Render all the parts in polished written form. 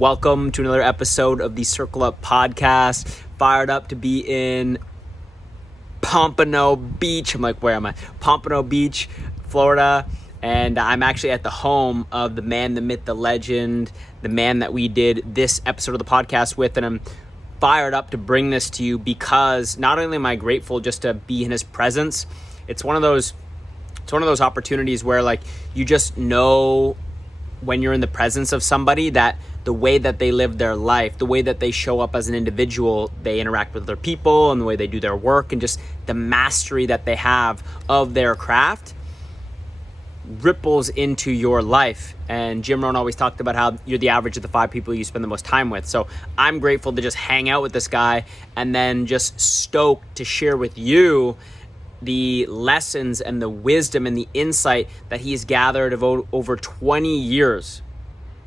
Welcome to another episode of the Circle Up podcast. Fired up to be in Pompano Beach. I'm like, where am I? Pompano Beach, Florida. And I'm actually at the home of the man, the myth, the legend, the man that we did this episode of the podcast with. And I'm fired up to bring this to you because not only am I grateful just to be in his presence, it's one of those opportunities where like you just know when you're in the presence of somebody that the way that they live their life, the way that they show up as an individual, they interact with other people and the way they do their work and just the mastery that they have of their craft ripples into your life. And Jim Rohn always talked about how you're the average of the 5 people you spend the most time with. So I'm grateful to just hang out with this guy and then just stoked to share with you the lessons and the wisdom and the insight that he's gathered of over 20 years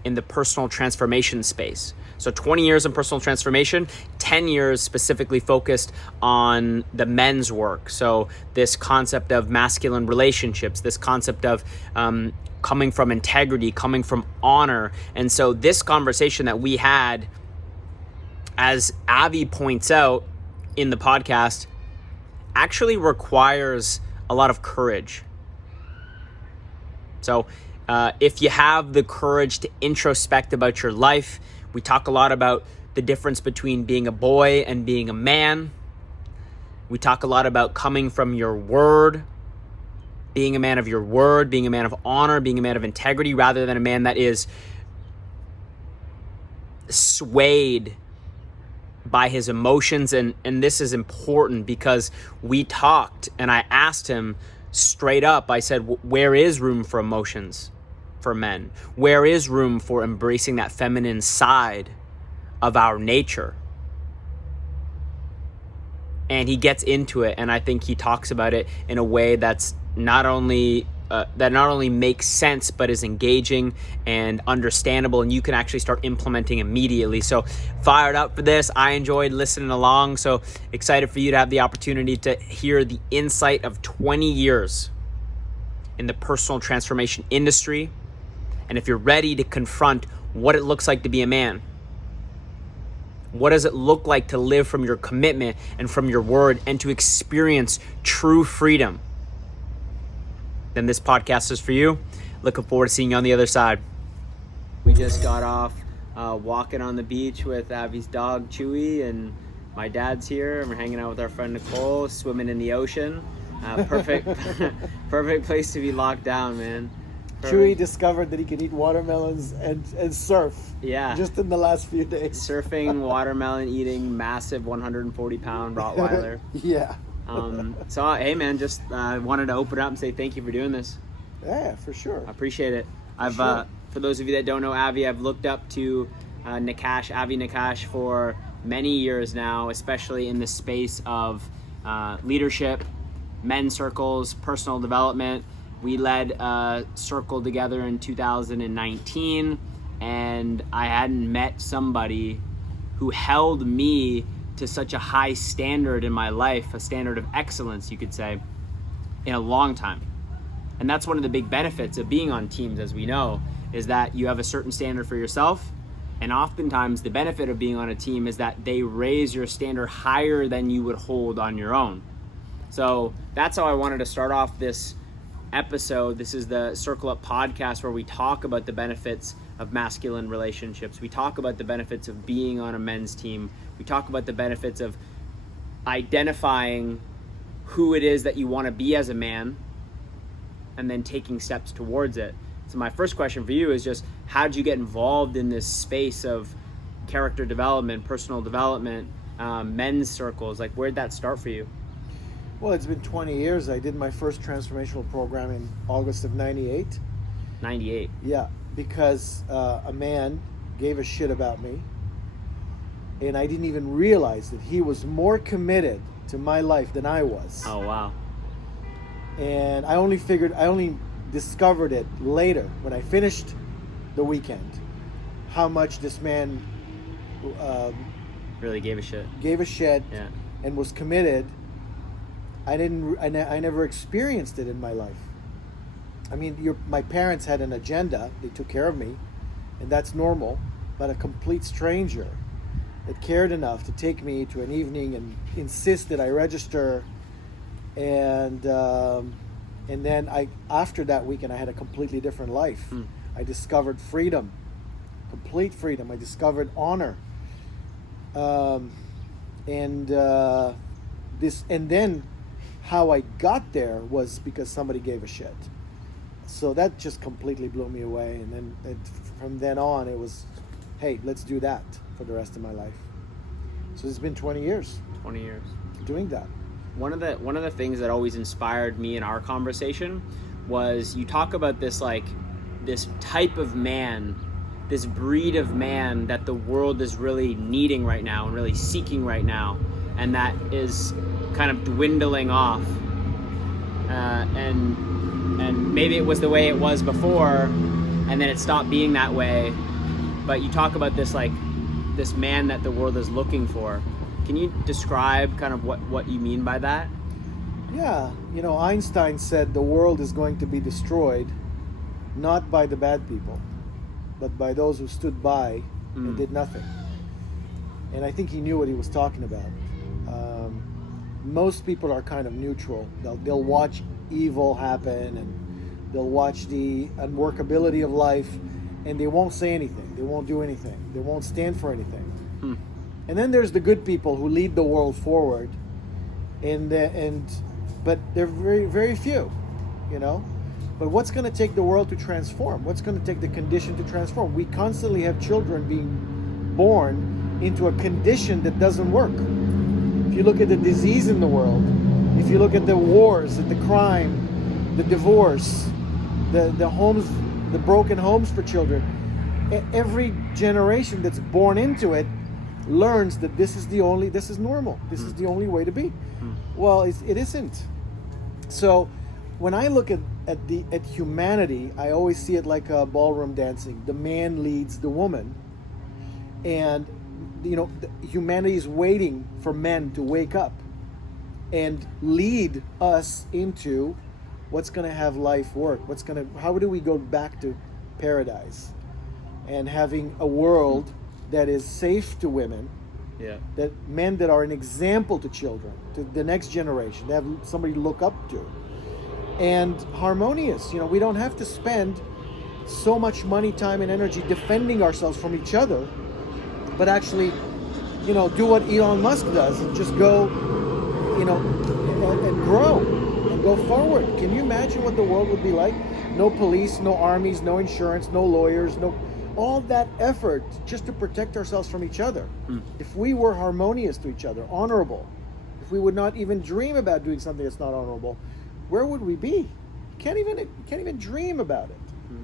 in the personal transformation space. So 20 years in personal transformation, 10 years specifically focused on the men's work. So this concept of masculine relationships, this concept of coming from integrity, coming from honor. And so this conversation that we had, as Avi points out in the podcast, actually requires a lot of courage. So if you have the courage to introspect about your life, we talk a lot about the difference between being a boy and being a man. We talk a lot about coming from your word, being a man of your word, being a man of honor, being a man of integrity, rather than a man that is swayed by his emotions. And this is important because we talked and I asked him straight up, I said, where is room for emotions for men? Where is room for embracing that feminine side of our nature? And he gets into it, and I think he talks about it in a way that's not only makes sense, but is engaging and understandable, and you can actually start implementing immediately. So fired up for this. I enjoyed listening along. So excited for you to have the opportunity to hear the insight of 20 years in the personal transformation industry. And if you're ready to confront what it looks like to be a man, what does it look like to live from your commitment and from your word and to experience true freedom, then this podcast is for you. Looking forward to seeing you on the other side. We just got off walking on the beach with Avi's dog, Chewy, and my dad's here. And we're hanging out with our friend Nicole, swimming in the ocean. Perfect place to be locked down, man. Chewy discovered that he can eat watermelons and surf. Yeah. Just in the last few days. Surfing, watermelon eating, massive 140-pound Rottweiler. Yeah. So, hey, man, just wanted to open up and say thank you for doing this. Yeah, for sure. I appreciate it. For those of you that don't know Avi, I've looked up to Nakash, Avi Nakash, for many years now, especially in the space of leadership, men's circles, personal development. We led a circle together in 2019, and I hadn't met somebody who held me to such a high standard in my life, a standard of excellence, you could say, in a long time. And that's one of the big benefits of being on teams, as we know, is that you have a certain standard for yourself. And oftentimes the benefit of being on a team is that they raise your standard higher than you would hold on your own. So that's how I wanted to start off this episode. This is the Circle Up podcast, where we talk about the benefits of masculine relationships. We talk about the benefits of being on a men's team. We talk about the benefits of identifying who it is that you want to be as a man and then taking steps towards it. So my first question for you is just, how did you get involved in this space of character development, personal development, men's circles? Like, where'd that start for you? Well, it's been 20 years. I did my first transformational program in August of 98. 98. Yeah, because a man gave a shit about me, and I didn't even realize that he was more committed to my life than I was. Oh, wow. And I only discovered it later when I finished the weekend, how much this man really gave a shit. Yeah. And was committed. I never experienced it in my life. I mean, my parents had an agenda. They took care of me, and that's normal. but a complete stranger that cared enough to take me to an evening and insist that I register. And then after that weekend, I had a completely different life. I discovered freedom, complete freedom. I discovered honor. And then how I got there was because somebody gave a shit. So that just completely blew me away. And then from then on, it was, hey, let's do that for the rest of my life. So it's been 20 years. 20 years. Doing that. One of the things that always inspired me in our conversation was you talk about this type of man, this breed of man that the world is really needing right now and really seeking right now, and that is kind of dwindling off. And maybe it was the way it was before, and then it stopped being that way. But you talk about this this man that the world is looking for. Can you describe kind of what you mean by that? Yeah, Einstein said the world is going to be destroyed not by the bad people, but by those who stood by and did nothing. And I think he knew what he was talking about. Most people are kind of neutral. They'll watch evil happen, and they'll watch the unworkability of life, and they won't say anything. They won't do anything. They won't stand for anything. And then there's the good people who lead the world forward, but they're very, very few, But what's going to take the world to transform? What's going to take the condition to transform? We constantly have children being born into a condition that doesn't work. If you look at the disease in the world, if you look at the wars, at the crime, the divorce, the homes, the broken homes for children, every generation that's born into it learns that this is normal. This is the only way to be. Well, it isn't. So when I look at humanity, I always see it like a ballroom dancing. The man leads the woman, and humanity is waiting for men to wake up and lead us into what's going to have life work. How do we go back to paradise and having a world that is safe to women, that men that are an example to children, to the next generation, they have somebody to look up to, and harmonious. We don't have to spend so much money, time, and energy defending ourselves from each other, but actually, do what Elon Musk does and just go, and grow and go forward. Can you imagine what the world would be like? No police, no armies, no insurance, no lawyers, all that effort just to protect ourselves from each other. If we were harmonious to each other, honorable, if we would not even dream about doing something that's not honorable, where would we be? Can't even dream about it.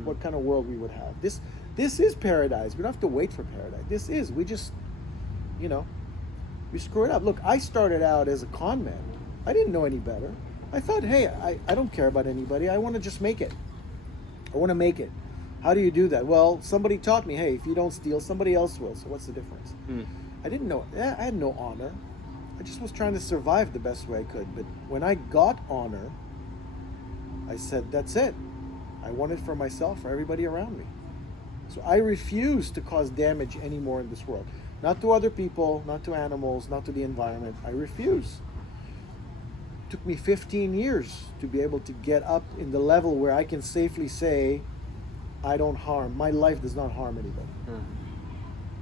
What kind of world we would have. This is paradise. We don't have to wait for paradise. We just, we screw it up. Look, I started out as a con man. I didn't know any better. I thought, hey, I don't care about anybody. I want to just make it. I want to make it. How do you do that? Well, somebody taught me, hey, if you don't steal, somebody else will. So what's the difference? I didn't know. I had no honor. I just was trying to survive the best way I could. But when I got honor, I said, that's it. I want it for myself, for everybody around me. So I refuse to cause damage anymore in this world. Not to other people, not to animals, not to the environment. I refuse. It took me 15 years to be able to get up in the level where I can safely say, I don't harm. My life does not harm anybody.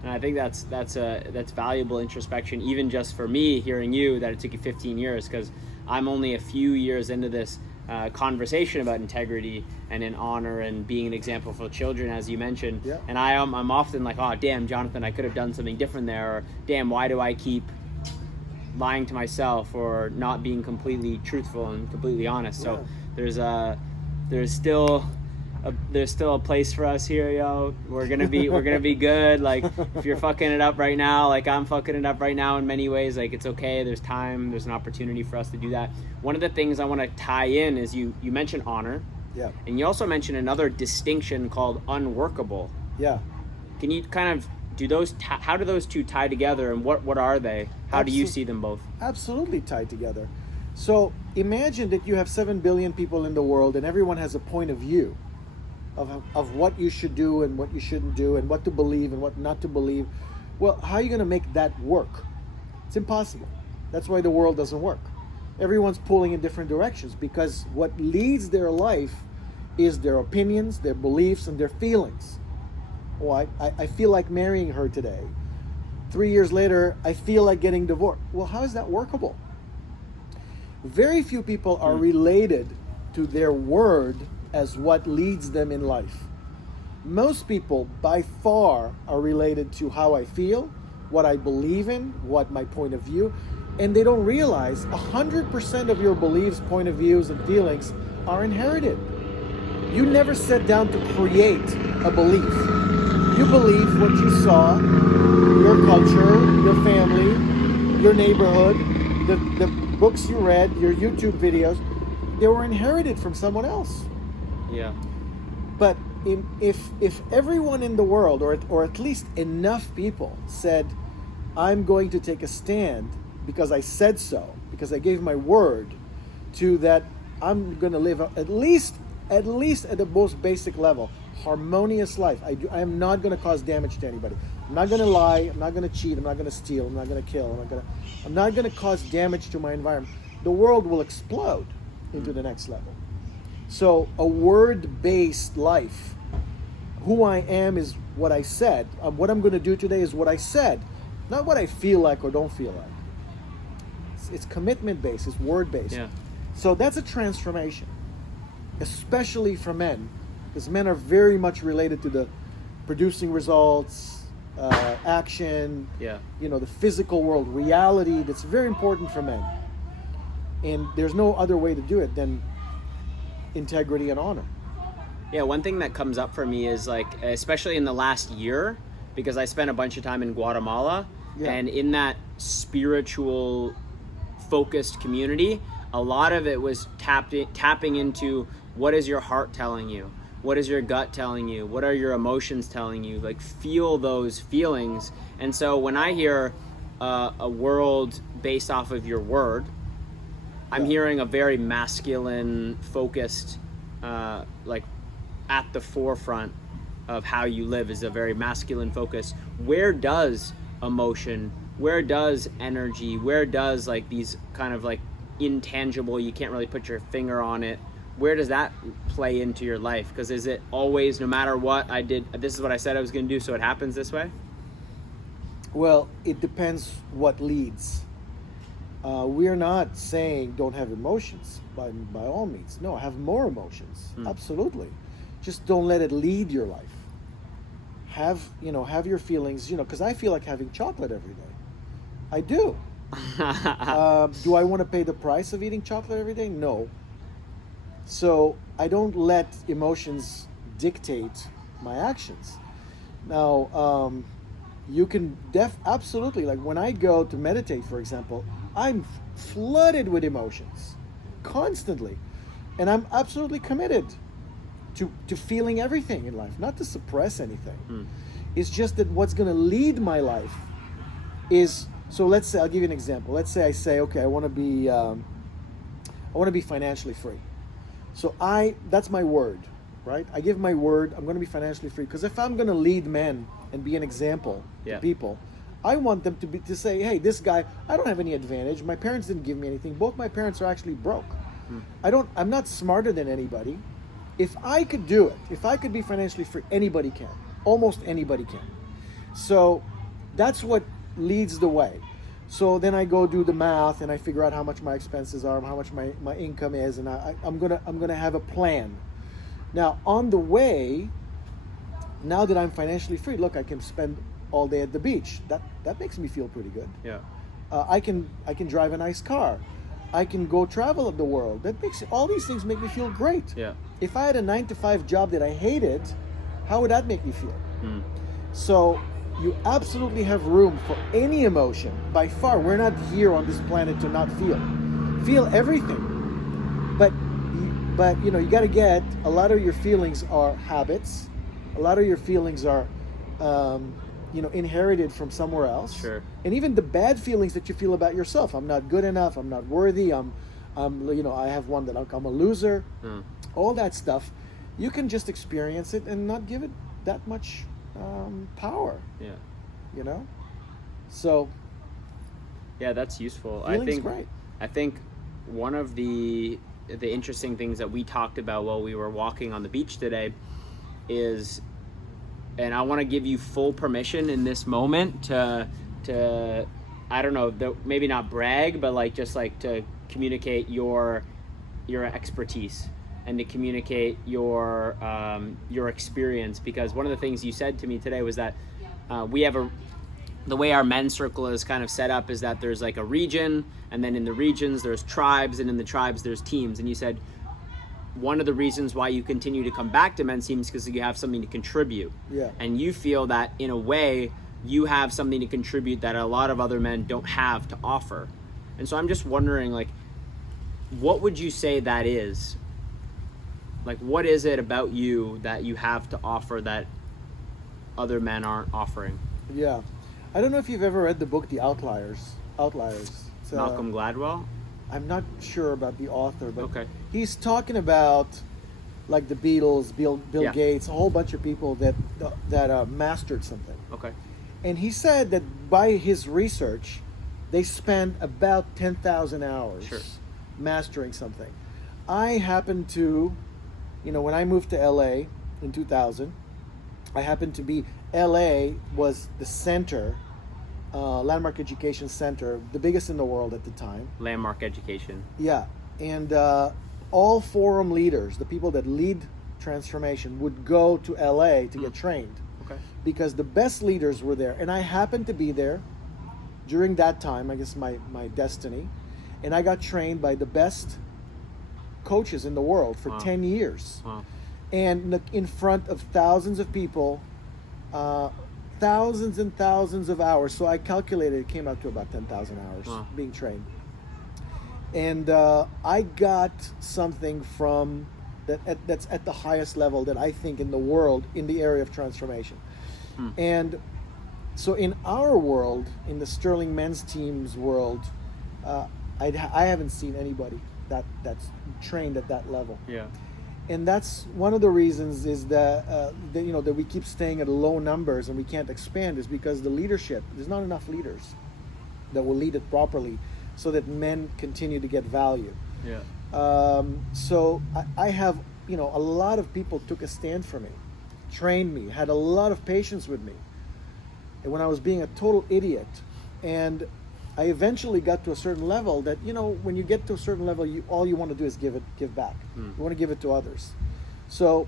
And I think that's valuable introspection, even just for me hearing you, that it took you 15 years, because I'm only a few years into this conversation about integrity and in honor and being an example for children, as you mentioned. Yeah. And I'm often like, oh, damn, Jonathan, I could have done something different there. Or, damn, why do I keep lying to myself or not being completely truthful and completely honest? So there's still a place for us here, yo. We're gonna be good. Like, if you're fucking it up right now, like I'm fucking it up right now in many ways, like it's okay. There's time, there's an opportunity for us to do that. One of the things I want to tie in is you mentioned honor, and you also mentioned another distinction called unworkable. Can you kind of how do those two tie together, and what are they? How do you see them both? Absolutely tied together. So imagine that you have 7 billion people in the world and everyone has a point of view. of what you should do and what you shouldn't do and what to believe and what not to believe. Well, how are you going to make that work? It's impossible. That's why the world doesn't work. Everyone's pulling in different directions because what leads their life is their opinions, their beliefs, and their feelings. Oh, I feel like marrying her today. 3 years later, I feel like getting divorced. Well, how is that workable? Very few people are related to their word as what leads them in life. Most people, by far, are related to how I feel, what I believe in, what my point of view, and they don't realize 100% of your beliefs, point of views, and feelings are inherited. You never sat down to create a belief. You believe what you saw, your culture, your family, your neighborhood, the books you read, your YouTube videos. They were inherited from someone else. Yeah. But if everyone in the world, or at least enough people, said, I'm going to take a stand because I said so, because I gave my word to that, I'm going to live at least at the most basic level, harmonious life. I am not going to cause damage to anybody. I'm not going to lie. I'm not going to cheat. I'm not going to steal. I'm not going to kill. I'm not going to cause damage to my environment. The world will explode into the next level. So a word-based life. Who I am is what I said. What I'm going to do today is what I said, not what I feel like or don't feel like. It's commitment-based. It's word-based. Yeah. So that's a transformation, especially for men, because men are very much related to the producing results, action, the physical world, reality. That's very important for men. And there's no other way to do it than integrity and honor. Yeah, one thing that comes up for me is like, especially in the last year, because I spent a bunch of time in Guatemala, and in that spiritual focused community, a lot of it was tapping into what is your heart telling you? What is your gut telling you? What are your emotions telling you? Like, feel those feelings. And so when I hear a world based off of your word, I'm hearing a very masculine focused, like at the forefront of how you live is a very masculine focus. Where does emotion, where does energy, where does like these kind of like intangible, you can't really put your finger on it, where does that play into your life? Because is it always, no matter what I did, this is what I said I was going to do, so it happens this way? Well, it depends what leads. We're not saying don't have emotions by all means. No, have more emotions. Absolutely. Just don't let it lead your life. Have your feelings, because I feel like having chocolate every day. I do. Do I want to pay the price of eating chocolate every day? No. So I don't let emotions dictate my actions. Now, you can absolutely, like when I go to meditate, for example, I'm flooded with emotions constantly, and I'm absolutely committed to feeling everything in life, not to suppress anything. It's just that what's going to lead my life is, so let's say, I'll give you an example. Let's say I say, okay, I want to be financially free. So that's my word, right? I give my word, I'm going to be financially free, because if I'm going to lead men and be an example to people, I want them to say, hey, this guy, I don't have any advantage. My parents didn't give me anything. Both my parents are actually broke. I'm not smarter than anybody. If I could do it, if I could be financially free, anybody can. Almost anybody can. So that's what leads the way. So then I go do the math and I figure out how much my expenses are, how much my income is, and I'm gonna have a plan. Now on the way, now that I'm financially free, look, I can spend all day at the beach. That makes me feel pretty good. Yeah. I can drive a nice car. I can go travel the world. All these things make me feel great. Yeah. If I had a 9-to-5 job that I hated, how would that make me feel? So you absolutely have room for any emotion. By far, we're not here on this planet to not feel. Feel everything. But you got to get, a lot of your feelings are habits. A lot of your feelings are inherited from somewhere else. Sure. And even the bad feelings that you feel about yourself. I'm not good enough. I'm not worthy. I have one that I'm a loser. All that stuff. you can just experience it and not give it that much power. Yeah. You know, so Yeah, that's useful. feeling's great. I think one of the interesting things that we talked about while we were walking on the beach today is, and I want to give you full permission in this moment to I don't know, maybe not brag, but like just like to communicate your expertise and to communicate your experience, because one of the things you said to me today was that we have the way our men's circle is kind of set up is that there's like a region, and then in the regions there's tribes, and in the tribes there's teams. And you said one of the reasons why you continue to come back to men's teams is because you have something to contribute. Yeah. And you feel that in a way you have something to contribute that a lot of other men don't have to offer. And so I'm just wondering, like, what would you say that is? Like, what is it about you that you have to offer that other men aren't offering? Yeah. I don't know if you've ever read the book The Outliers. It's, Malcolm Gladwell? I'm not sure about the author, but Okay. he's talking about like the Beatles, Bill Yeah. Gates, a whole bunch of people that mastered something. Okay. And he said that by his research, they spent about 10,000 hours Sure. mastering something. I happened to, when I moved to LA in 2000, I happened to be, LA was the center, landmark education center, the biggest in the world at the time. Landmark education. Yeah. And all forum leaders, the people that lead transformation, would go to LA to get trained. Okay. Because the best leaders were there. And I happened to be there during that time, I guess my destiny. And I got trained by the best coaches in the world for 10 years. Wow. And in front of thousands of people, thousands and thousands of hours. So I calculated it came out to about 10,000 hours being trained. And I got something from that's at the highest level that I think in the world in the area of transformation. And so in our world, in the Sterling men's team's world, I haven't seen anybody that's trained at that level. Yeah. And that's one of the reasons is that that we keep staying at low numbers and we can't expand, is because the leadership, there's not enough leaders that will lead it properly so that men continue to get value. Yeah. So I have, a lot of people took a stand for me, trained me, had a lot of patience with me. And when I was being a total idiot, and I eventually got to a certain level that, when you get to a certain level, all you want to do is give back. You want to give it to others. So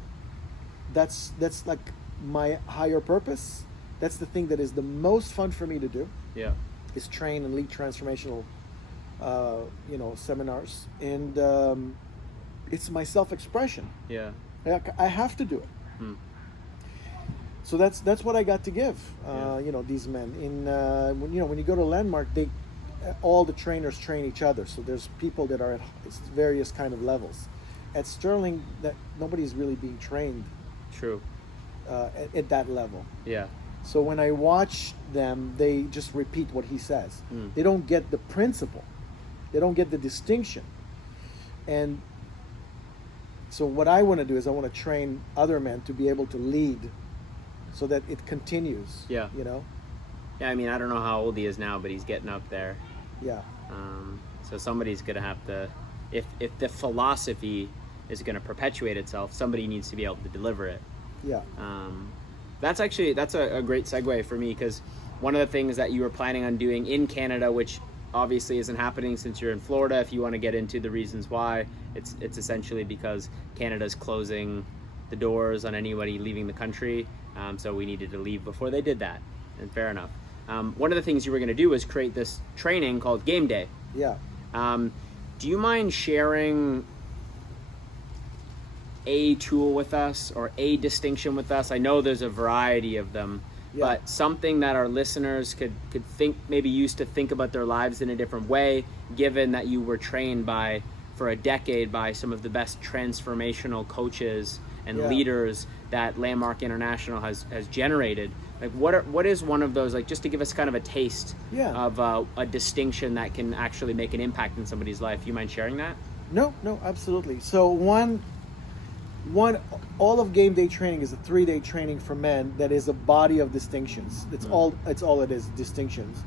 that's like my higher purpose. That's the thing that is the most fun for me to do. Yeah. Is train and lead transformational, seminars. And it's my self-expression. Yeah. I have to do it. So that's what I got to give, these men. When you go to Landmark, all the trainers train each other. So there's people that are at various kind of levels. At Sterling, that nobody's really being trained. True. At that level. Yeah. So when I watch them, they just repeat what he says. They don't get the principle. They don't get the distinction. And so what I want to do is I want to train other men to be able to lead, so that it continues. Yeah. Yeah, I mean, I don't know how old he is now, but he's getting up there. Yeah. So somebody's going to have to, if the philosophy is going to perpetuate itself, somebody needs to be able to deliver it. Yeah. That's a great segue for me, because one of the things that you were planning on doing in Canada, which obviously isn't happening since you're in Florida, if you want to get into the reasons why, it's essentially because Canada's closing the doors on anybody leaving the country. So we needed to leave before they did that, and fair enough. One of the things you were going to do was create this training called Game Day. Yeah. Do you mind sharing a tool with us or a distinction with us? I know there's a variety of them, but something that our listeners could think, maybe use to think about their lives in a different way, given that you were trained for a decade by some of the best transformational coaches and leaders that Landmark International has generated. Like, what is one of those, like, just to give us kind of a taste of a distinction that can actually make an impact in somebody's life? You mind sharing that? No, absolutely. So one all of game day training is a 3-day training for men that is a body of distinctions. It's all it is, distinctions.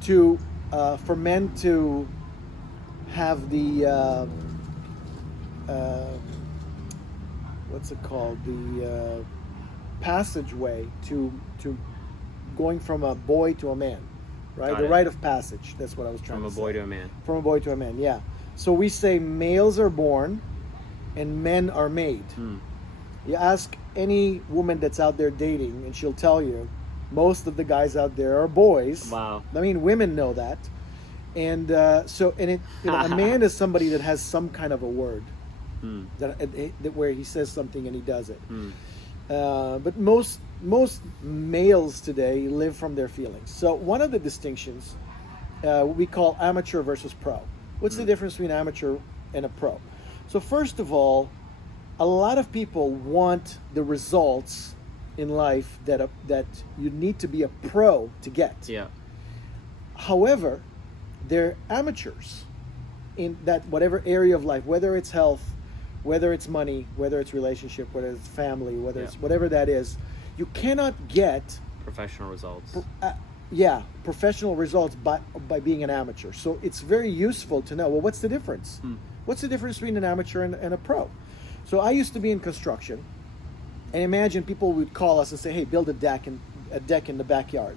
For men to have the what's it called, the passageway to going from a boy to a man, right? The rite of passage. That's what I was trying to say. From a boy to a man. From a boy to a man, yeah. So we say males are born and men are made. You ask any woman that's out there dating and she'll tell you most of the guys out there are boys. Wow. I mean, women know that. And a man is somebody that has some kind of a word that where he says something and he does it. But most males today live from their feelings. So one of the distinctions we call amateur versus pro. What's the difference between amateur and a pro? So first of all, a lot of people want the results in life that you need to be a pro to get. Yeah. However, they're amateurs in that whatever area of life, whether it's health, whether it's money, whether it's relationship, whether it's family, whether it's whatever that is, you cannot get professional results. Professional results by being an amateur. So it's very useful to know, well, what's the difference? What's the difference between an amateur and a pro? So I used to be in construction, and imagine people would call us and say, hey, build a deck in the backyard.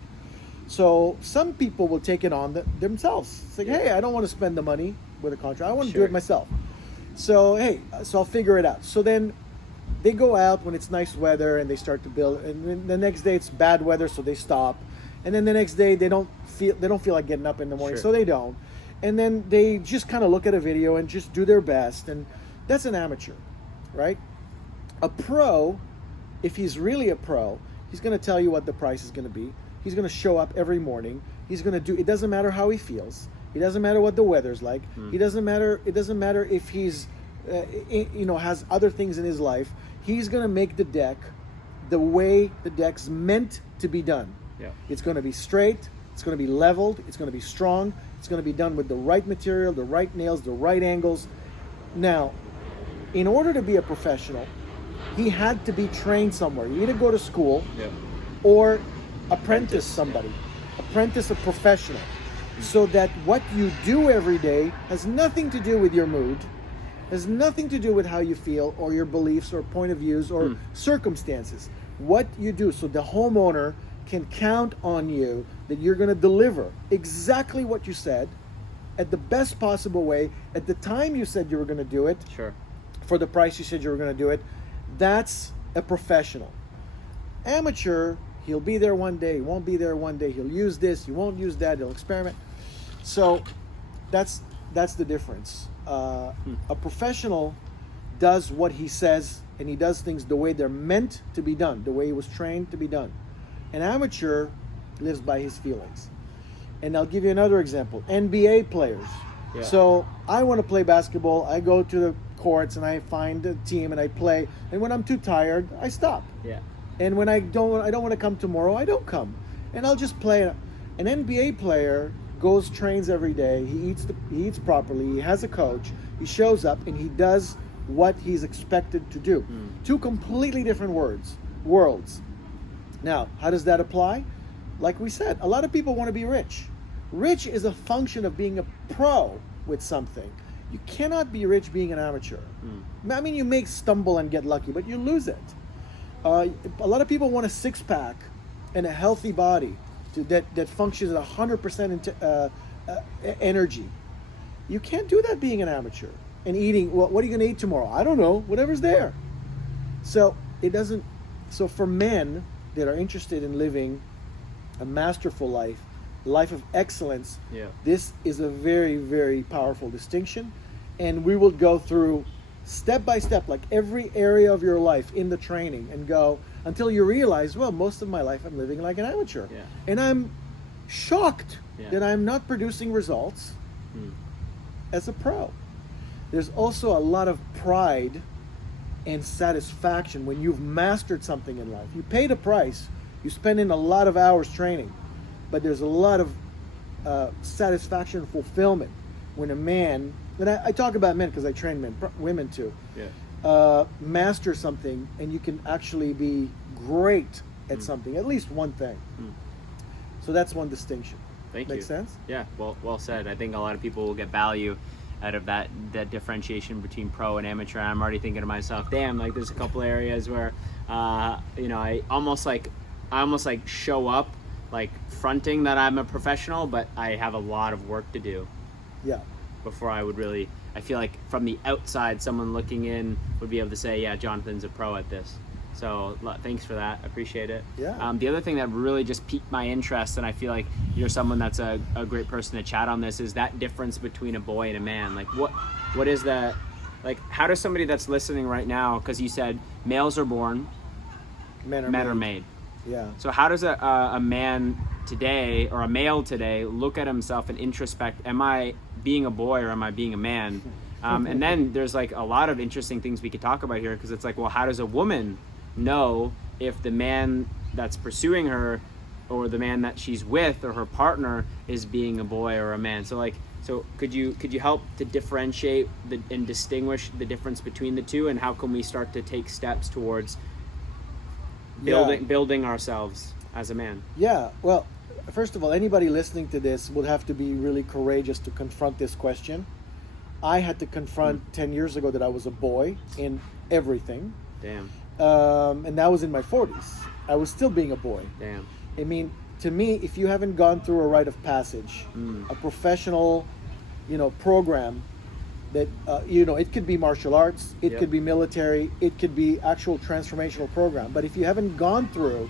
So some people will take it on themselves. It's like, hey, I don't want to spend the money with a contractor. I want to do it myself. So, hey, I'll figure it out. So then they go out when it's nice weather and they start to build. And then the next day it's bad weather, so they stop. And then the next day they don't feel like getting up in the morning, so they don't. And then they just kind of look at a video and just do their best. And that's an amateur, right? A pro, if he's really a pro, he's going to tell you what the price is going to be. He's going to show up every morning. He's going to do. It doesn't matter how he feels. It doesn't matter what the weather's like. It doesn't matter if he's, has other things in his life. He's going to make the deck the way the deck's meant to be done. Yeah. It's going to be straight. It's going to be leveled. It's going to be strong. It's going to be done with the right material, the right nails, the right angles. Now, in order to be a professional, he had to be trained somewhere. You either go to school or apprentice a professional, so that what you do every day has nothing to do with your mood, has nothing to do with how you feel or your beliefs or point of views or circumstances. What you do, so the homeowner can count on you that you're going to deliver exactly what you said at the best possible way at the time you said you were going to do it, for the price you said you were going to do it. That's a professional. Amateur, he'll be there one day, he won't be there one day, he'll use this, he won't use that, he'll experiment. So that's the difference. A professional does what he says, and he does things the way they're meant to be done, the way he was trained to be done. An amateur lives by his feelings. And I'll give you another example. NBA players. Yeah. So I want to play basketball. I go to the courts and I find a team and I play. And when I'm too tired, I stop. Yeah. And when I don't want to come tomorrow, I don't come. And I'll just play. An NBA player goes, trains every day. He eats properly. He has a coach. He shows up and he does what he's expected to do. Two completely different worlds. Now, how does that apply? Like we said, a lot of people want to be rich. Rich is a function of being a pro with something. You cannot be rich being an amateur. I mean, you may stumble and get lucky, but you lose it. A lot of people want a six-pack and a healthy body that functions at 100% energy. You can't do that being an amateur. And eating, well, what are you going to eat tomorrow? I don't know, whatever's there. So for men that are interested in living a masterful life of excellence, this is a very, very powerful distinction. And we will go through step by step, like every area of your life in the training, and go until you realize, well, most of my life I'm living like an amateur. And I'm shocked that I'm not producing results as a pro. There's also a lot of pride and satisfaction when you've mastered something in life. You paid a price, you spend in a lot of hours training, but there's a lot of satisfaction and fulfillment when a man, and I talk about men because I train men, women too. master something, and you can actually be great at something, at least one thing. So that's one distinction. Thank Make you. sense? Yeah, well said. I think a lot of people will get value out of that differentiation between pro and amateur. I'm already thinking to myself, damn, like there's a couple areas where I almost like show up like fronting that I'm a professional, but I have a lot of work to do. Yeah. Before I would really, I feel like from the outside, someone looking in would be able to say, yeah, Jonathan's a pro at this. So thanks for that. I appreciate it. Yeah. The other thing that really just piqued my interest, and I feel like you're someone that's a great person to chat on this, is that difference between a boy and a man. Like what is that? Like, how does somebody that's listening right now, because you said males are born, Men are made. Yeah. So how does a man today, or a male today, look at himself and introspect, am I being a boy or am I being a man? And then there's like a lot of interesting things we could talk about here, because it's like, well, how does a woman know if the man that's pursuing her, or the man that she's with, or her partner, is being a boy or a man? So could you help to differentiate and distinguish the difference between the two, and how can we start to take steps towards building ourselves as a man? Yeah. Well, first of all, anybody listening to this would have to be really courageous to confront this question. I had to confront 10 years ago that I was a boy in everything. Damn. And that was in my 40s. I was still being a boy. Damn. I mean, to me, if you haven't gone through a rite of passage, a professional, program that, it could be martial arts, it could be military, it could be actual transformational program. But if you haven't gone through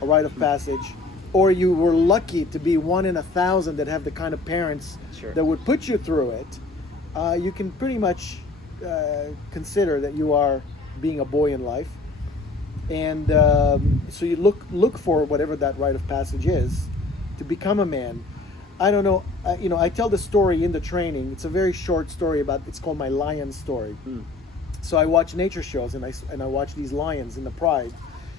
a rite of passage, or you were lucky to be 1 in 1,000 that have the kind of parents that would put you through it, you can pretty much consider that you are being a boy in life. And so you look for whatever that rite of passage is to become a man. I don't know. I tell the story in the training. It's a very short story it's called my lion story. So I watch nature shows, and I watch these lions in the pride,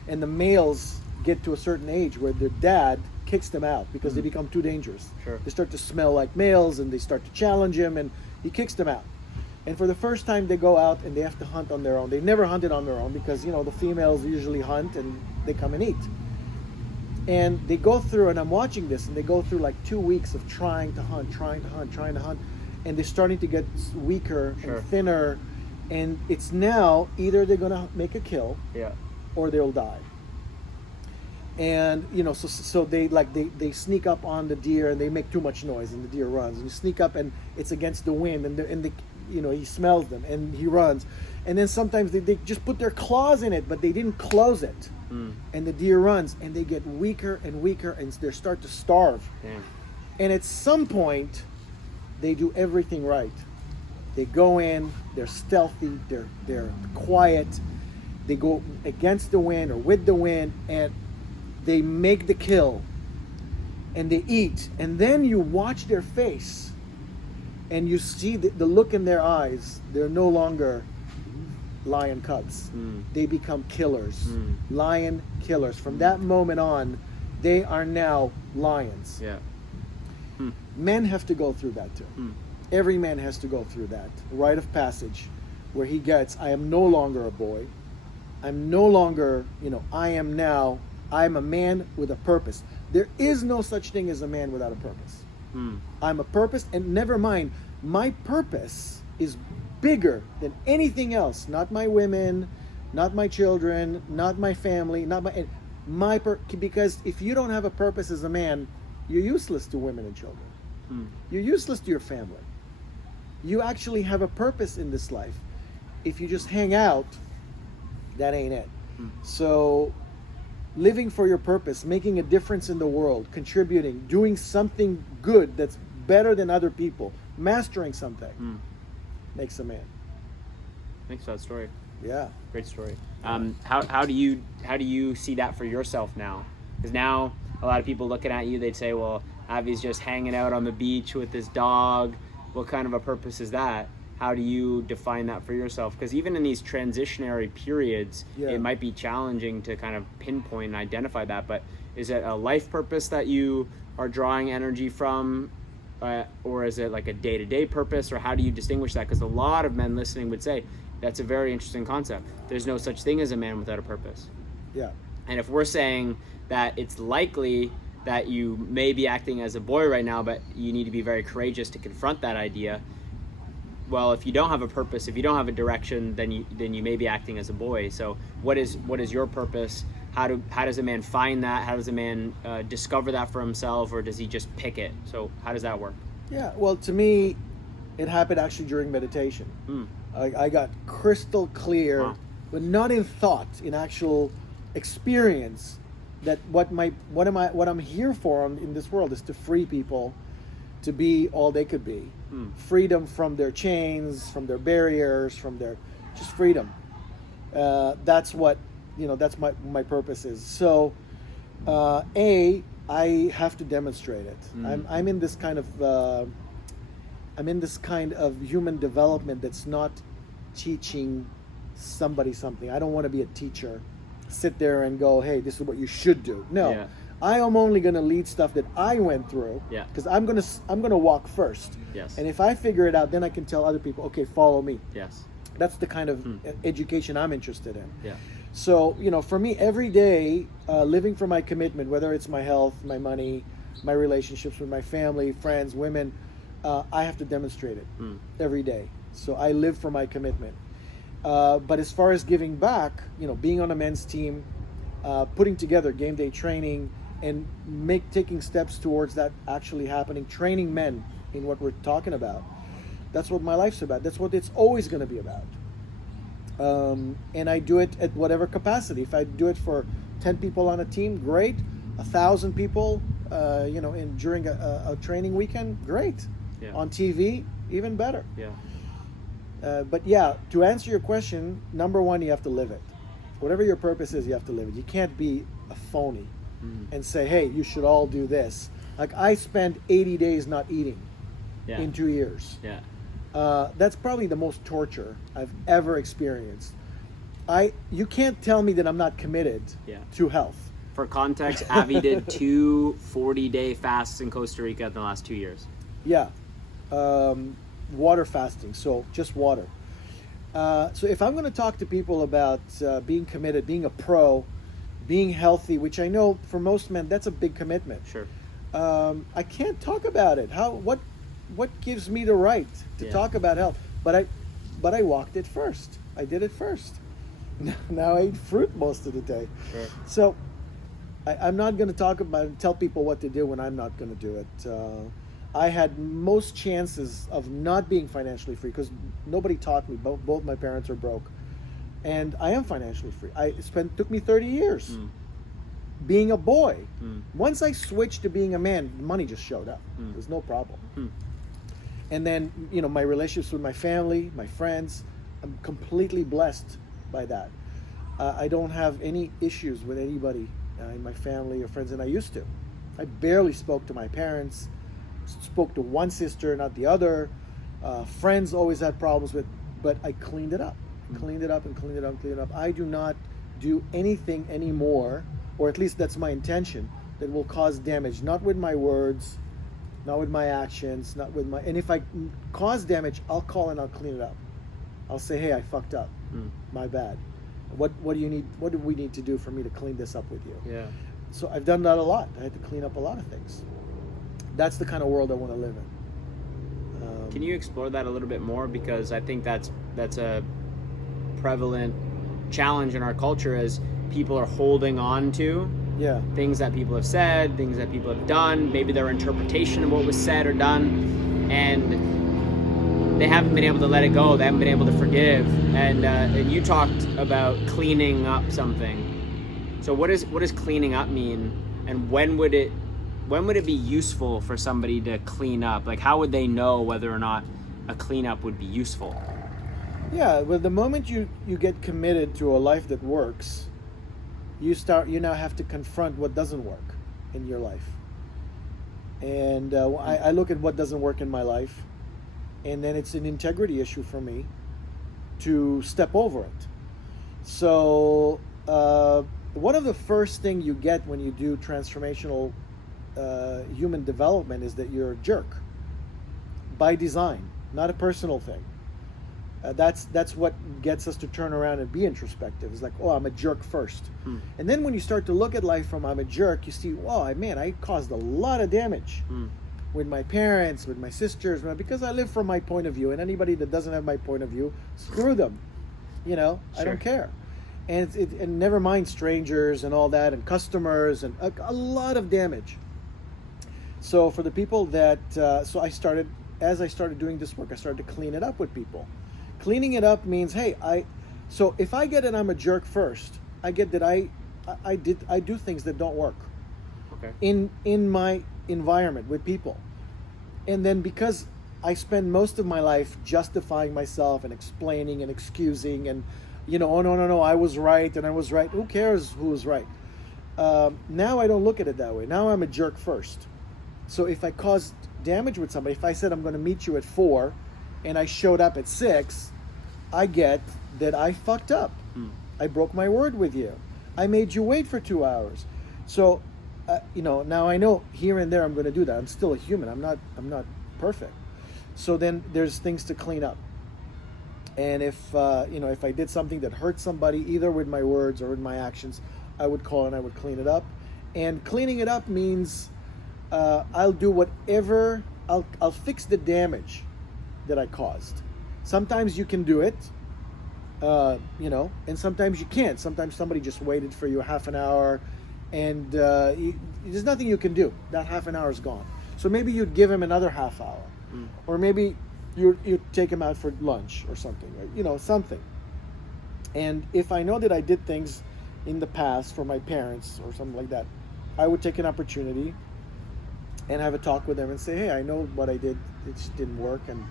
and the males get to a certain age where their dad kicks them out because they become too dangerous. Sure. They start to smell like males, and they start to challenge him, and he kicks them out. And for the first time, they go out and they have to hunt on their own. They've never hunted on their own because, the females usually hunt and they come and eat. And they go through, and I'm watching this, and they go through like 2 weeks of trying to hunt. And they're starting to get weaker and thinner. And it's now either they're going to make a kill or they'll die. And, so they sneak up on the deer, and they make too much noise, and the deer runs. And you sneak up, and it's against the wind, and he smells them, and he runs. And then sometimes they just put their claws in it, but they didn't close it. And the deer runs, and they get weaker and weaker, and they start to starve. Damn. And at some point, they do everything right. They go in, they're stealthy, they're quiet, they go against the wind or with the wind, and they make the kill, and they eat. And then you watch their face, and you see the look in their eyes. They're no longer lion cubs. They become killers. Lion killers. From that moment on, they are now lions. Yeah. Men have to go through that too. Every man has to go through that rite of passage where he gets, I am no longer a boy. I'm no longer, I'm a man with a purpose. There is no such thing as a man without a purpose. I'm a purpose, and never mind, my purpose is bigger than anything else. Not my women, not my children, not my family, not because if you don't have a purpose as a man, you're useless to women and children. You're useless to your family. You actually have a purpose in this life. If you just hang out, that ain't it. So living for your purpose, making a difference in the world, contributing, doing something good that's better than other people, mastering something, makes a man. Thanks for that story. Yeah. Great story. How do you see that for yourself now? Because now a lot of people looking at you, they'd say, well, Avi's just hanging out on the beach with his dog. What kind of a purpose is that? How do you define that for yourself? Because even in these transitionary periods, it might be challenging to kind of pinpoint and identify that. But is it a life purpose that you are drawing energy from? Or is it like a day-to-day purpose? Or how do you distinguish that? Because a lot of men listening would say That's a very interesting concept. There's no such thing as a man without a purpose. Yeah. And if we're saying that it's likely that you may be acting as a boy right now, but you need to be very courageous to confront that idea, well, if you don't have a purpose, if you don't have a direction, then you may be acting as a boy. So what is your purpose? How does a man find that? How does a man discover that for himself, or does he just pick it? So how does that work? Yeah, well, to me, it happened actually during meditation. I got crystal clear, Wow. but not in thought, in actual experience, that what I'm here for in this world is to free people to be all they could be. Freedom from their chains, from their barriers, from their just freedom. That's what that's my purpose is. So I have to demonstrate it. I'm in this kind of human development that's not teaching somebody something. I don't want to be a teacher, sit there and go, hey, this is what you should do. No. Yeah. I am only going to lead stuff that I went through, because I'm going to walk first. Yes. And if I figure it out, then I can tell other people, okay, follow me. Yes. That's the kind of education I'm interested in. Yeah. So, for me, every day, living for my commitment, whether it's my health, my money, my relationships with my family, friends, women, I have to demonstrate it every day. So I live for my commitment. But as far as giving back, being on a men's team, putting together game day training, and taking steps towards that actually happening, training men in what we're talking about. That's what my life's about. That's what it's always going to be about. And I do it at whatever capacity. If I do it for 10 people on a team, great. 1,000 people, during a training weekend, great. Yeah. On TV, even better. Yeah. But yeah, to answer your question, number one, you have to live it. Whatever your purpose is, you have to live it. You can't be a phony and say, hey, you should all do this. Like, I spent 80 days not eating in 2 years. Yeah. That's probably the most torture I've ever experienced. You can't tell me that I'm not committed to health. For context, Avi did 2 40-day fasts in Costa Rica in the last 2 years. Yeah. Water fasting, so just water. So if I'm going to talk to people about being committed, being a pro, being healthy, which I know for most men, that's a big commitment. Sure. I can't talk about it. What gives me the right to talk about health? But I walked it first. I did it first. Now I eat fruit most of the day. Sure. So I'm not going to tell people what to do when I'm not going to do it. I had most chances of not being financially free because nobody taught me. Both my parents are broke, and I am financially free. Took me 30 years being a boy. Once I switched to being a man, money just showed up. There's no problem. And then my relationships with my family, my friends, I'm completely blessed by that. I don't have any issues with anybody in my family or friends, and I used to. I barely spoke to my parents. Spoke to one sister, not the other. Friends always had problems with, but I cleaned it up. Cleaned it up and cleaned it up and cleaned it up. I do not do anything anymore, or at least that's my intention, that will cause damage. Not with my words, not with my actions, and if I cause damage, I'll call and I'll clean it up. I'll say, hey, I fucked up. My bad. What do you need? What do we need to do for me to clean this up with you? Yeah. So I've done that a lot. I had to clean up a lot of things. That's the kind of world I want to live in. Can you explore that a little bit more? Because I think that's a prevalent challenge in our culture, as people are holding on to things that people have said, things that people have done, maybe their interpretation of what was said or done, and they haven't been able to let it go. They haven't been able to forgive. And you talked about cleaning up something. So what does cleaning up mean, and when would it be useful for somebody to clean up? Like, how would they know whether or not a cleanup would be useful? Yeah, well, the moment you get committed to a life that works, you now have to confront what doesn't work in your life. And I look at what doesn't work in my life, and then it's an integrity issue for me to step over it. So one of the first things you get when you do transformational human development is that you're a jerk by design, not a personal thing. That's what gets us to turn around and be introspective. It's like, oh, I'm a jerk first. And then when you start to look at life from I'm a jerk, you see, wow, man, I caused a lot of damage with my parents, with my sisters, because I live from my point of view. And anybody that doesn't have my point of view, screw them. You know, Sure. I don't care. And never mind strangers and all that, and customers, and a lot of damage. So for the people that, as I started doing this work, I started to clean it up with people. Cleaning it up means, hey, so if I get it, I'm a jerk first. I get that I do things that don't work. Okay. In my environment with people, and then because I spend most of my life justifying myself and explaining and excusing and, oh no, I was right and I was right. Who cares who was right? Now I don't look at it that way. Now I'm a jerk first. So if I caused damage with somebody, if I said I'm going to meet you at 4 and I showed up at 6, I get that I fucked up. I broke my word with you. I made you wait for 2 hours. So, now I know here and there I'm going to do that. I'm still a human. I'm not perfect. So then there's things to clean up. And if I did something that hurt somebody, either with my words or with my actions, I would call and I would clean it up. And cleaning it up means I'll do whatever. I'll fix the damage that I caused. Sometimes you can do it, and sometimes you can't. Sometimes somebody just waited for you half an hour, and there's nothing you can do. That half an hour is gone. So maybe you'd give him another half hour, or maybe you take him out for lunch or something, something. And if I know that I did things in the past for my parents or something like that, I would take an opportunity and have a talk with them and say, hey, I know what I did, it just didn't work, and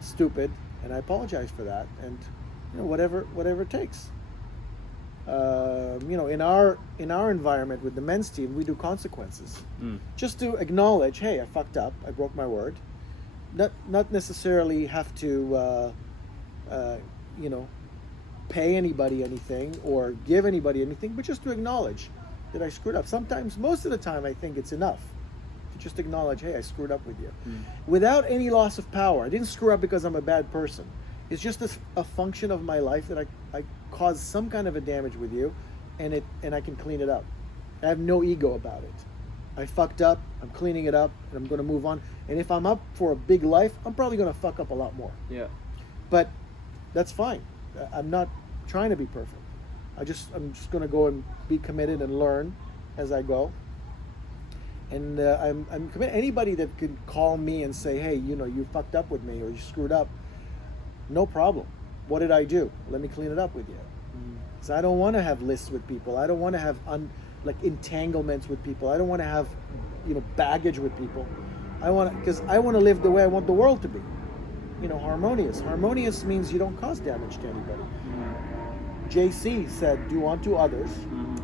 stupid, and I apologize for that, and whatever it takes. In our environment with the men's team, we do consequences, just to acknowledge, hey, I fucked up, I broke my word. Not necessarily have to pay anybody anything or give anybody anything, but just to acknowledge that I screwed up. Sometimes, most of the time, I think it's enough to just acknowledge, hey, I screwed up with you, without any loss of power. I didn't screw up because I'm a bad person. It's just a function of my life that I caused some kind of a damage with you, and I can clean it up. I have no ego about it. I fucked up, I'm cleaning it up, and I'm going to move on. And if I'm up for a big life, I'm probably going to fuck up a lot more. Yeah. But that's fine. I'm not trying to be perfect. I'm just going to go and be committed and learn as I go. And I'm committed. Anybody that could call me and say, hey, you fucked up with me or you screwed up, no problem. What did I do? Let me clean it up with you. Because I don't want to have lists with people. I don't want to have entanglements with people. I don't want to have baggage with people. Because I want to live the way I want the world to be. Harmonious. Harmonious means you don't cause damage to anybody. JC said, do unto others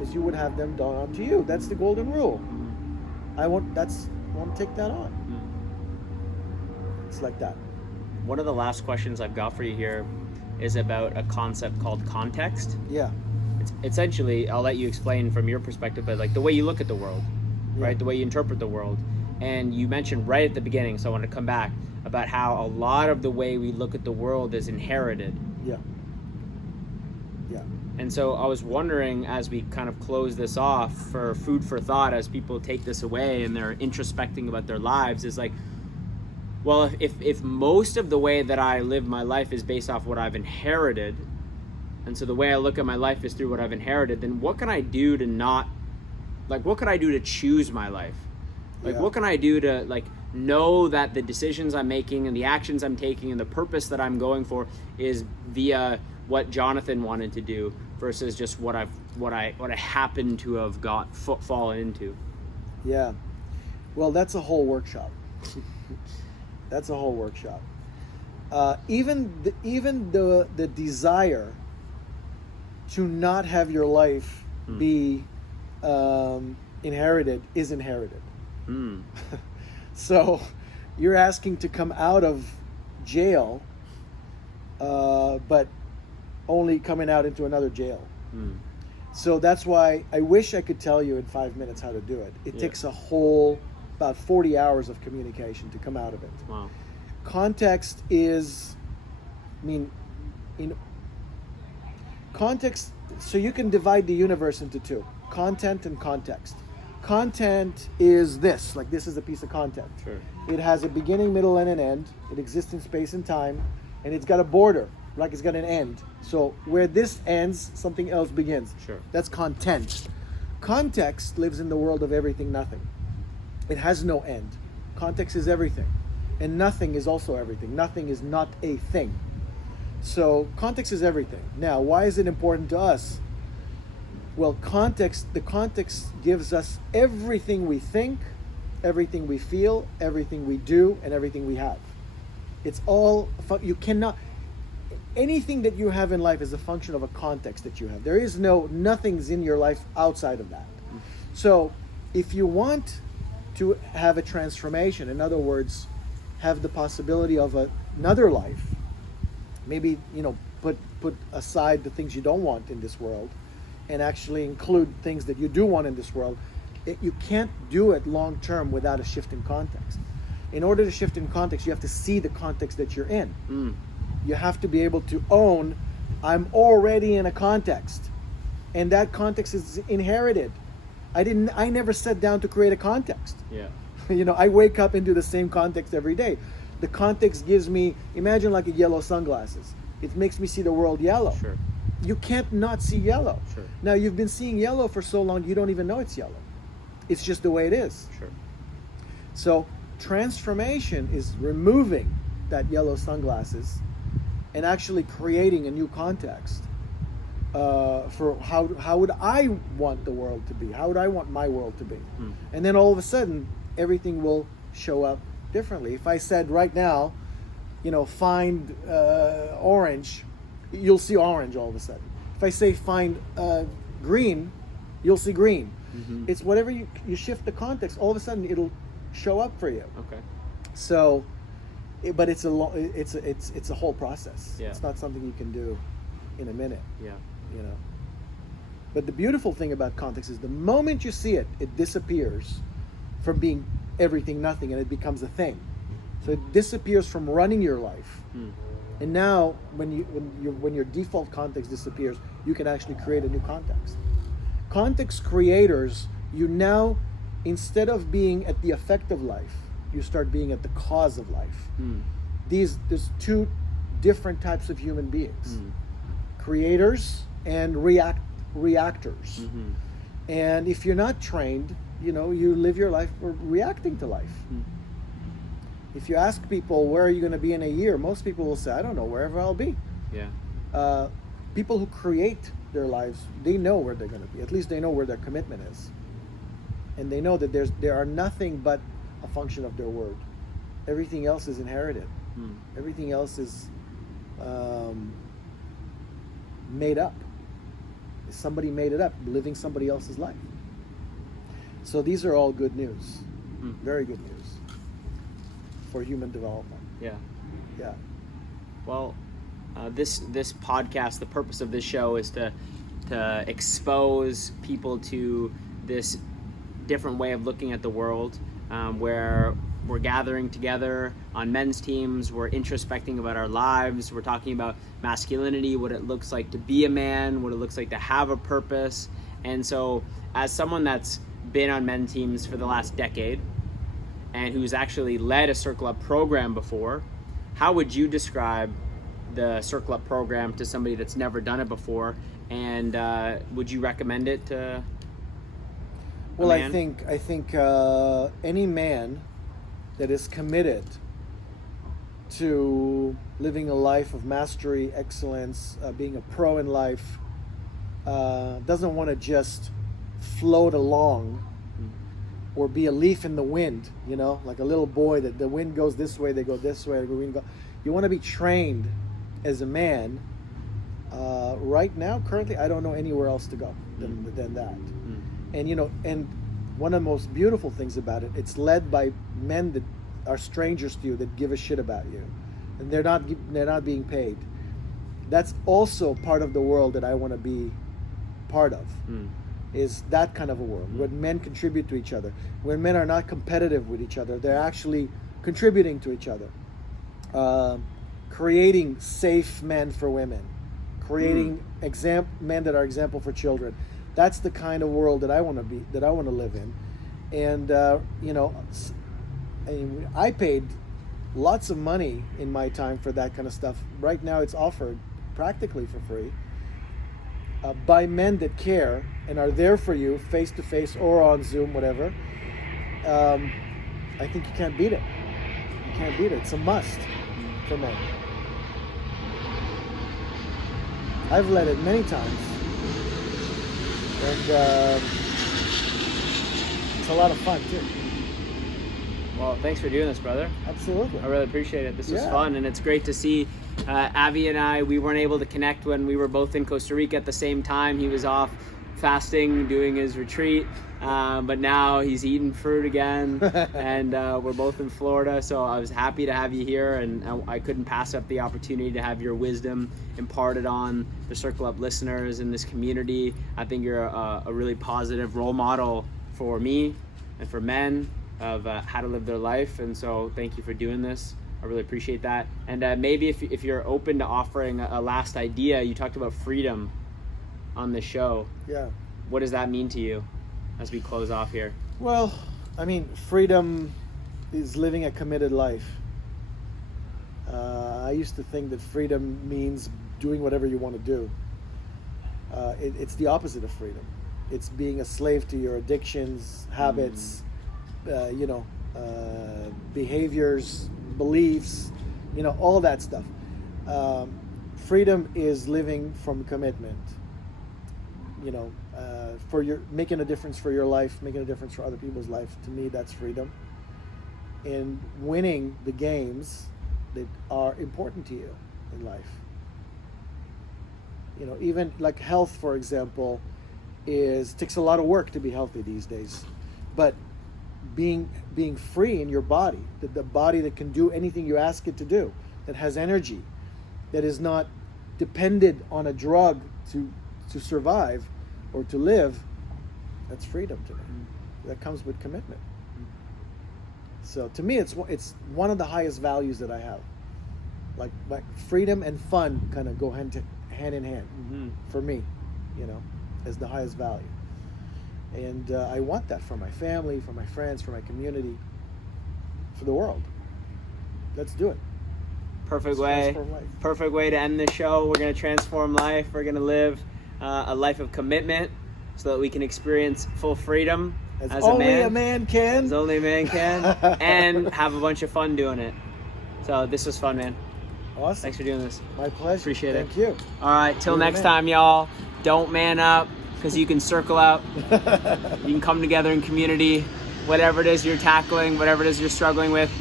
as you would have them done unto you. That's the golden rule. I want to take that on. It's like that. One of the last questions I've got for you here is about a concept called context. Yeah. It's essentially, I'll let you explain from your perspective, but like the way you look at the world, right? The way you interpret the world. And you mentioned right at the beginning, so I want to come back, about how a lot of the way we look at the world is inherited. Yeah. Yeah. And so I was wondering, as we kind of close this off, for food for thought, as people take this away and they're introspecting about their lives, is like, well, if most of the way that I live my life is based off what I've inherited, and so the way I look at my life is through what I've inherited, then what can I do to not, what can I do to choose my life? What can I do to know that the decisions I'm making and the actions I'm taking and the purpose that I'm going for is via what Jonathan wanted to do versus just what I happen to have fallen into? Yeah. Well, that's a whole workshop. That's a whole workshop. Even the desire to not have your life be inherited is inherited. So you're asking to come out of jail, but only coming out into another jail. So that's why I wish I could tell you in 5 minutes how to do it. It takes about 40 hours of communication to come out of it. Wow. Context is I mean, in context, so you can divide the universe into two: content and context. Content is this, like this is a piece of content. Sure. It has a beginning, middle, and an end. It exists in space and time, and it's got a border, like it's got an end. So where this ends, something else begins. Sure. That's content. Context lives in the world of everything, nothing. It has no end. Context is everything, and nothing is also everything. Nothing is not a thing. So context is everything. Now, why is it important to us? Well, the context gives us everything we think, everything we feel, everything we do, and everything we have. It's all, you cannot, anything that you have in life is a function of a context that you have. There is nothing's in your life outside of that. So if you want to have a transformation, in other words, have the possibility of another life, maybe, put aside the things you don't want in this world, and actually include things that you do want in this world, you can't do it long term without a shift in context. In order to shift in context, you have to see the context that you're in. You have to be able to own, I'm already in a context, and that context is inherited. I never sat down to create a context. Yeah. I wake up into the same context every day. The context gives me, imagine like a yellow sunglasses. It makes me see the world yellow. Sure. You can't not see yellow. Sure. Now, you've been seeing yellow for so long, you don't even know it's yellow. It's just the way it is. Sure. So transformation is removing that yellow sunglasses and actually creating a new context for how would I want the world to be? How would I want my world to be? And then all of a sudden, everything will show up differently. If I said right now, find orange, you'll see orange all of a sudden. If I say find green, you'll see green. It's whatever you shift the context, all of a sudden it'll show up for you. Okay. So, but it's a whole process. Yeah. It's not something you can do in a minute. Yeah. But the beautiful thing about context is the moment you see it, it disappears from being everything, nothing, and it becomes a thing. So it disappears from running your life. And now, when your default context disappears, you can actually create a new context. Context creators, you now, instead of being at the effect of life, you start being at the cause of life. There's two different types of human beings: creators and reactors. And if you're not trained, you live your life reacting to life. If you ask people, where are you going to be in a year? Most people will say, I don't know, wherever I'll be. Yeah. People who create their lives, they know where they're going to be. At least they know where their commitment is. And they know that they are nothing but a function of their word. Everything else is inherited. Everything else is made up. Somebody made it up, living somebody else's life. So these are all good news. Very good news for human development. Yeah. Yeah. Well, this podcast, the purpose of this show is to expose people to this different way of looking at the world, where we're gathering together on men's teams, we're introspecting about our lives, we're talking about masculinity, what it looks like to be a man, what it looks like to have a purpose. And so as someone that's been on men's teams for the last decade and who's actually led a Circle Up program before, how would you describe the Circle Up program to somebody that's never done it before? And would you recommend it to Well, I think any man that is committed to living a life of mastery, excellence, being a pro in life, doesn't want to just float along or be a leaf in the wind, like a little boy that the wind goes this way, they go this way, the wind go. You want to be trained as a man. Right now, currently, I don't know anywhere else to go than that. And one of the most beautiful things about it, it's led by men that are strangers to you, that give a shit about you, and they're not being paid. That's also part of the world that I want to be part of. Is that kind of a world when men contribute to each other, when men are not competitive with each other, they're actually contributing to each other. creating safe men for women, creating men that are example for children. That's the kind of world that I want to live in. And I paid lots of money in my time for that kind of stuff. Right now it's offered practically for free by men that care and are there for you face to face or on Zoom, whatever. I think you can't beat it. You can't beat it. It's a must for men. I've led it many times, and it's a lot of fun too. Well, thanks for doing this, brother. Absolutely. I really appreciate it. This was fun, and it's great to see Avi and I. We weren't able to connect when we were both in Costa Rica at the same time. He was off fasting, doing his retreat, but now he's eating fruit again, and we're both in Florida, so I was happy to have you here, and I couldn't pass up the opportunity to have your wisdom imparted on the Circle Up listeners in this community. I think you're a really positive role model for me and for men of how to live their life, and so thank you for doing this. I really appreciate that. And maybe if you're open to offering a last idea, you talked about freedom on the show. Yeah. What does that mean to you as we close off here? Well, I mean, freedom is living a committed life. I used to think that freedom means doing whatever you want to do. It's the opposite of freedom. It's being a slave to your addictions, habits, behaviors, beliefs, all that stuff. Freedom is living from commitment. For making a difference for your life, making a difference for other people's life. To me, that's freedom. And winning the games that are important to you in life. Even like health, for example, takes a lot of work to be healthy these days. But being free in your body, the body that can do anything you ask it to do, that has energy, that is not dependent on a drug to survive or to live, that's freedom to me. That comes with commitment. So to me, it's one of the highest values that I have. Like freedom and fun kind of go hand in hand for me, as the highest value. And I want that for my family, for my friends, for my community, for the world. Let's do it. Perfect way to end the show. We're going to transform life. We're going to live a life of commitment so that we can experience full freedom as only a man can. As only a man can. And have a bunch of fun doing it. So this was fun, man. Awesome. Thanks for doing this. My pleasure. Appreciate it. Thank you. All right, till next time, y'all. Don't man up, because you can circle up. You can come together in community. Whatever it is you're tackling, whatever it is you're struggling with,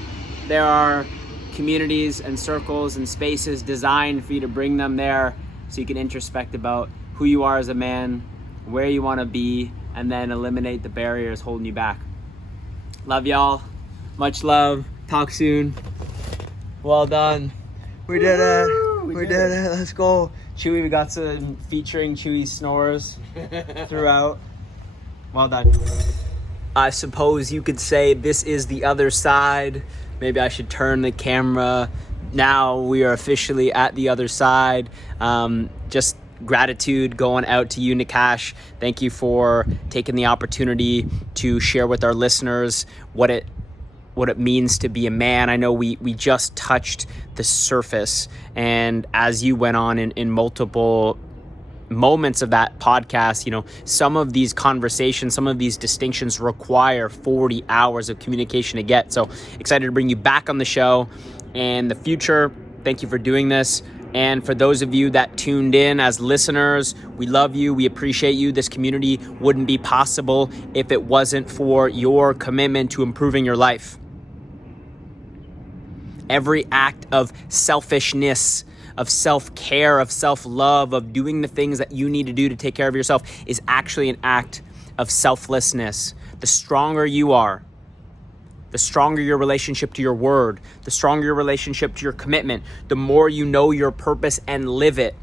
there are communities and circles and spaces designed for you to bring them there so you can introspect about who you are as a man, where you want to be, and then eliminate the barriers holding you back. Love y'all. Much love. Talk soon. Well done. We did it. We did it. Let's go. Chewy, we got some featuring Chewy snores throughout. Well done. I suppose you could say this is the other side. Maybe I should turn the camera. Now we are officially at the other side. Just gratitude going out to you, Nakash. Thank you for taking the opportunity to share with our listeners what it means to be a man. I know we just touched the surface, and as you went on in multiple moments of that podcast, some of these conversations, some of these distinctions require 40 hours of communication to get. So excited to bring you back on the show in the future. Thank you for doing this. And for those of you that tuned in as listeners, we love you. We appreciate you. This community wouldn't be possible if it wasn't for your commitment to improving your life. Every act of selfishness, of self-care, of self-love, of doing the things that you need to do to take care of yourself is actually an act of selflessness. The stronger you are, the stronger your relationship to your word, the stronger your relationship to your commitment, the more you know your purpose and live it,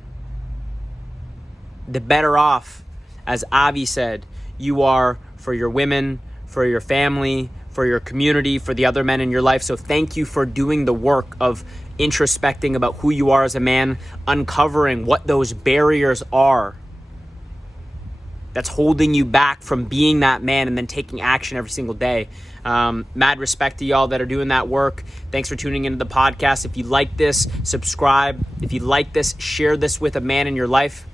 the better off, as Avi said, you are for your women, for your family, for your community, for the other men in your life. So thank you for doing the work of introspecting about who you are as a man, uncovering what those barriers are that's holding you back from being that man and then taking action every single day. Mad respect to y'all that are doing that work. Thanks for tuning into the podcast. If you like this, subscribe. If you like this, share this with a man in your life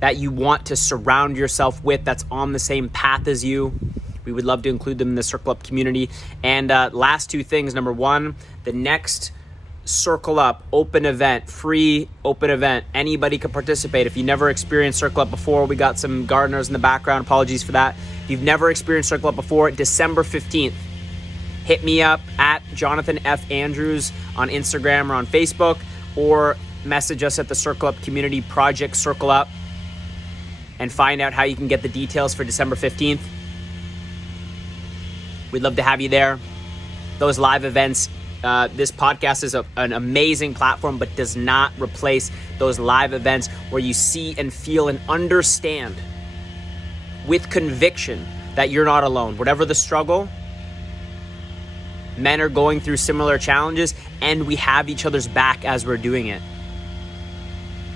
that you want to surround yourself with, that's on the same path as you. We would love to include them in the Circle Up community. And last two things. Number one, the next Circle Up open event, free open event. Anybody can participate. If you never experienced Circle Up before, we got some gardeners in the background. Apologies for that. If you've never experienced Circle Up before, December 15th, hit me up at Jonathan F. Andrews on Instagram or on Facebook, or message us at the Circle Up community project Circle Up and find out how you can get the details for December 15th. We'd love to have you there. Those live events, this podcast is an amazing platform, but does not replace those live events where you see and feel and understand with conviction that you're not alone. Whatever the struggle, men are going through similar challenges, and we have each other's back as we're doing it.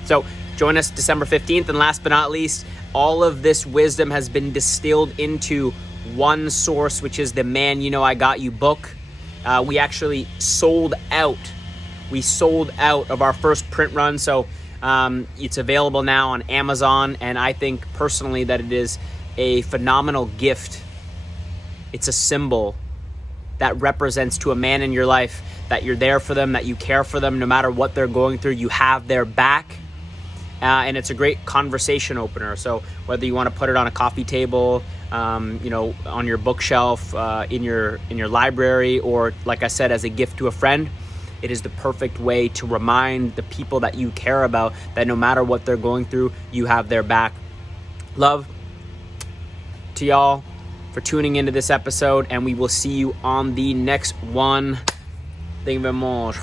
So join us December 15th. And last but not least, all of this wisdom has been distilled into one source, which is the Man You Know I Got You book. We actually sold out. We sold out of our first print run. So it's available now on Amazon. And I think personally that it is a phenomenal gift. It's a symbol that represents to a man in your life that you're there for them, that you care for them no matter what they're going through. You have their back. And it's a great conversation opener. So whether you want to put it on a coffee table, on your bookshelf, in your library, or like I said, as a gift to a friend, it is the perfect way to remind the people that you care about that no matter what they're going through, you have their back. Love to y'all for tuning into this episode, and we will see you on the next one. Thank you very much.